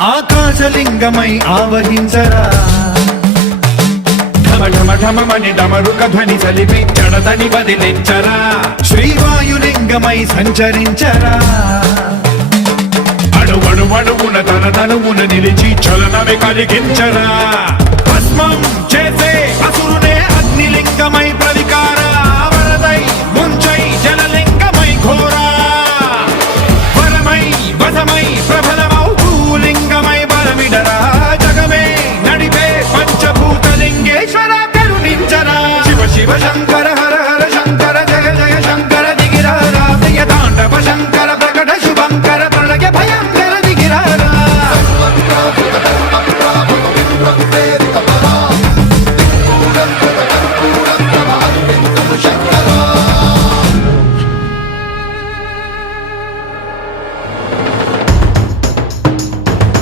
ఆకాశలింగమై ఆవహించరా ఢమఢమని డమరుక ధ్వని చలిపి జడదని వదిలించరా శ్రీవాయులింగమై సంచరించరా అణువణువున తన తనువున నిలిచి చలనమే కలిగించరా